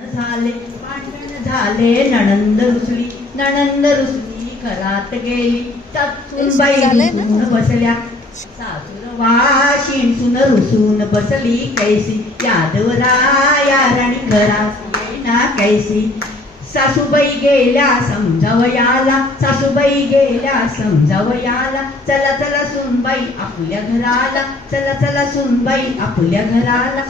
भांडण झाले नणंद रुसली घरात गेली सासूबाई रुसून बसल्या सासूर वाशीन सुन रुसून बसली कैसी यादवराया राणी घरात येईना कैसी सासूबाई गेल्या समजावयाला सासूबाई गेल्या समजावयाला चला चला सुनबाई आपल्या घराला चला चला सुनबाई आपल्या घराला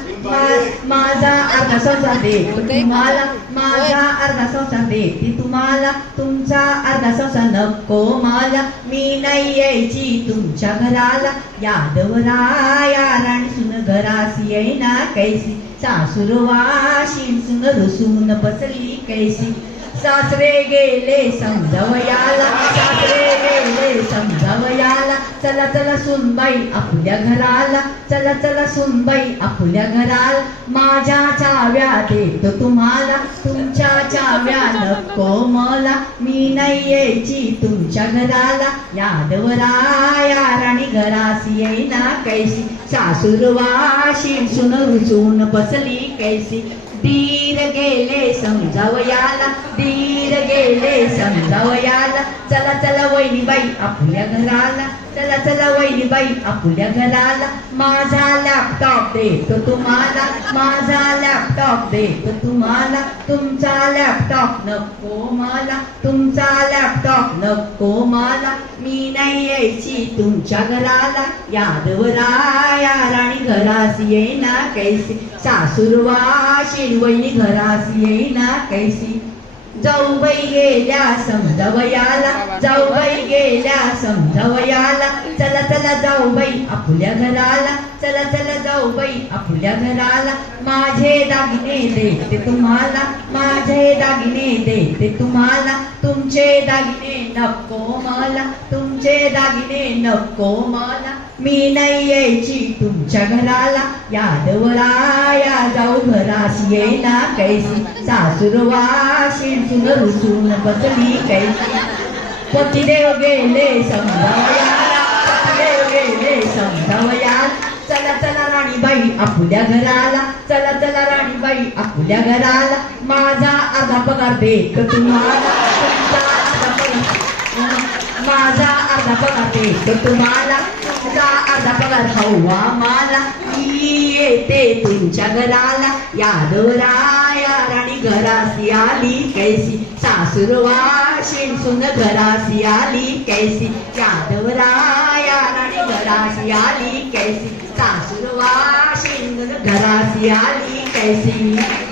माझा अर्धा संसार देते तुम्हाला माझा अर्धा संसार देते तुम्हाला तुमचा अर्धा संसार नको मला मी नाही यायची तुमच्या घराला यादवराया राणी सुन घरास येईना कैसी सासूर वाशीन सुन रुसून बसली कैसी सासरे गेले समजावयाला सासरे गेले समजावयाला चला चला सुनबाई आपल्या घराला चला चला सुनबाई आपल्या घराला माझ्या चाव्या देतो तुम्हाला तुमच्या चाव्या नको मला मी नाही यायची तुमच्या घराला यादवराया राणी घरास येईना कैसी सासूर वाशीन सुन रुसून बसली कैसी दीर गेले समजावयाला दीर गेले समजावयाला चला चला वहिनीबाई आपल्या घराला चला चला वहिनीबाई आपल्या घराला माझा लॅपटॉप देतो तुम्हाला माझा लॅपटॉप देतो तुम्हाला तुमचा लॅपटॉप नको मला तुमचा लॅपटॉप नको मला मी नाही यायची तुमच्या घराला यादवराया राणी घरास येईना कैसी सासूर वाशीन वहिनी घरास येईना कैसी जाऊबाई गेल्या समजावयाला जाऊबाई गेल्या समजावयाला चला चला जाऊबाई आपल्या घराला चला चला जाऊबाई आपल्या घराला माझे दागिने देते तुम्हाला माझे दागिने देते तुम्हाला तुमचे दागिने नको मला तुमचे दागिने नको मला मी नाही यायची तुमच्या घराला यादवराया जाऊ घरास येईना कैसी सासूर वाशीन सुन रुसून बसली कैसी पतिदेव गेले समजावयाला पतिदेव गेले समजावयाला चला चला राणीबाई आपल्या घराला चला चला राणीबाई आपल्या घराला माझा अर्धा पगार देतो तुम्हाला तुमचा अर्धा पगार माझा अर्धा पगार देतो तुम्हाला तुमचा अर्धा पगार हवा मला मी येते तुमच्या घराला यादवराया राणी घरासी आली कैसी सासूर वाशीन सुन घरासी आली कैसी यादवराया राणी घरासी आली कैसी सासूर वाशीन घरासी आली कैसी